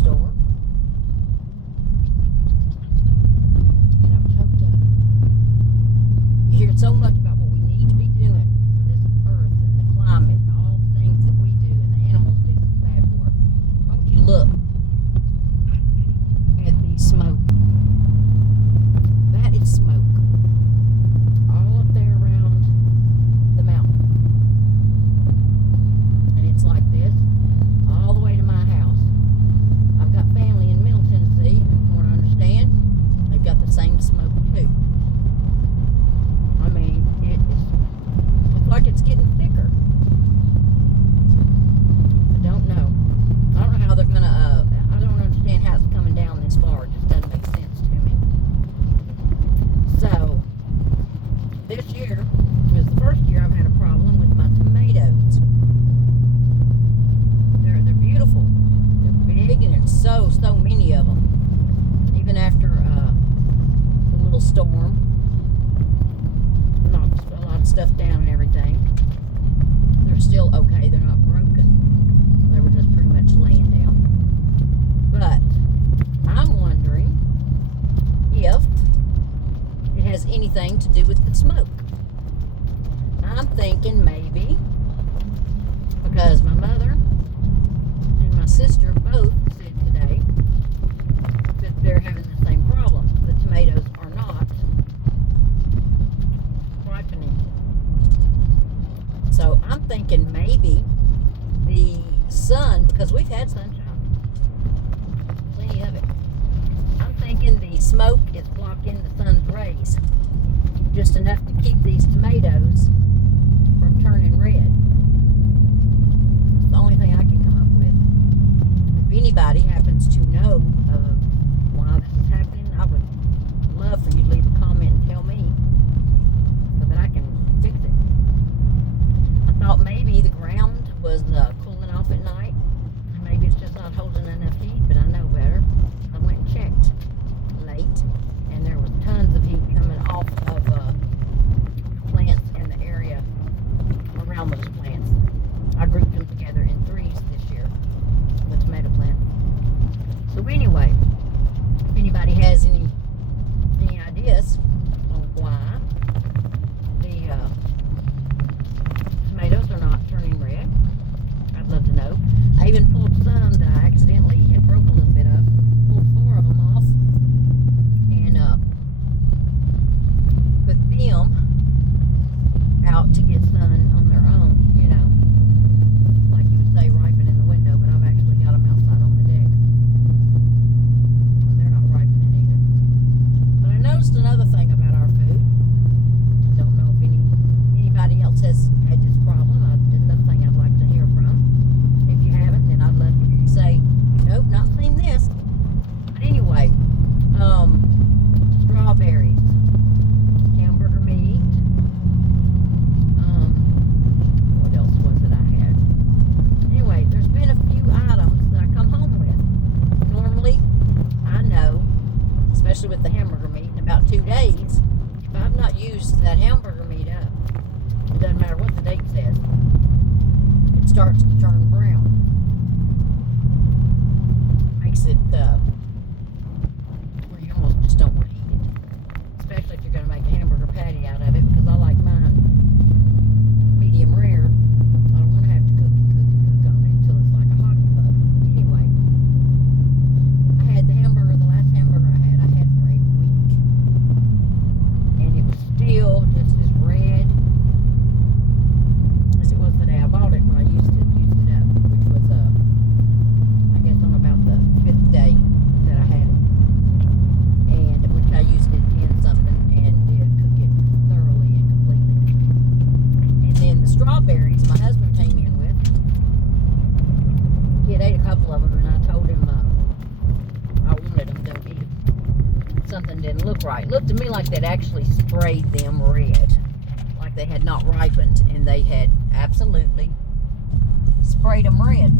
store. And I'm choked up. You hear so much about what we need to be doing for this earth and the climate and all the things that we do and the animals do that's bad for it. Why don't you look at the smoke? That is smoke. All up there around the mountain. And it's like this all the way to my house. I've got family in Middle Tennessee, and from what I understand, they've got the same smoke too. I mean, it's like it's getting thicker. I don't know. I don't know how they're gonna, I don't understand how it's coming down this far. It just doesn't make sense to me. So, this year was the first year I've had a problem with my tomatoes. They're beautiful. They're big, and it's so many of them. Even after the little storm, knocked a lot of stuff down and everything, they're still okay. They're not broken. They were just pretty much laying down. But I'm wondering if it has anything to do with the smoke. I'm thinking maybe because my mother and my sister both said today that they're having the same problem. The tomatoes are not ripening. So I'm thinking maybe the sun, because we've had sunshine, plenty of it. I'm thinking the smoke is blocking the sun's rays just enough to keep these tomatoes from turning red. It's the only thing I can come up with. If anybody happens to know of why this is happening, I would love for you to leave a comment and tell me so that I can fix it. I thought maybe the ground was cooling off at night. Maybe it's just not holding enough heat, but I know better. I went and checked late, and there was tons of heat coming off of plants in the area around those plants. I grouped them together in threes this year, the tomato plant. So anyway, if anybody has any ideas on why the tomatoes are not turning red, I'd love to know. I even pulled some that I accidentally had broke a little bit of, pulled 4 of them off, and put them out to get sun on their own, you know, like you would say ripen in the window, but I've actually got them outside on the deck. And they're not ripening either. But I noticed another thing about our food. I don't know if anybody else has had this problem. Another thing I'd like to hear from. If you haven't, then I'd love to hear you say, nope, not seen this. But anyway, strawberries, hamburger meat, what else was it I had? Anyway, there's been a few items that I come home with. Normally, I know, especially with the hamburger meat, in about 2 days, if I've not used that hamburger meat up, it doesn't matter what the date says, it starts to turn brown. Makes it where you almost just don't want to eat it. Especially if you're going to make a hamburger patty out of it, because I like mine medium rare. I don't want to have to cook on it until it's like a hockey puck. Anyway, I had the last hamburger I had for a week. And it was still just as red as it was the day I bought it when I used it up, which was I guess on about the 5th day that I had it, and which I used it in something and did cook it thoroughly and completely. And then the strawberries my husband came in with, he had ate a couple of them, and I told him I wanted them, don't eat them. Something didn't look right. It looked to me like they'd actually sprayed them red, like they had not ripened, and they had absolutely sprayed them red.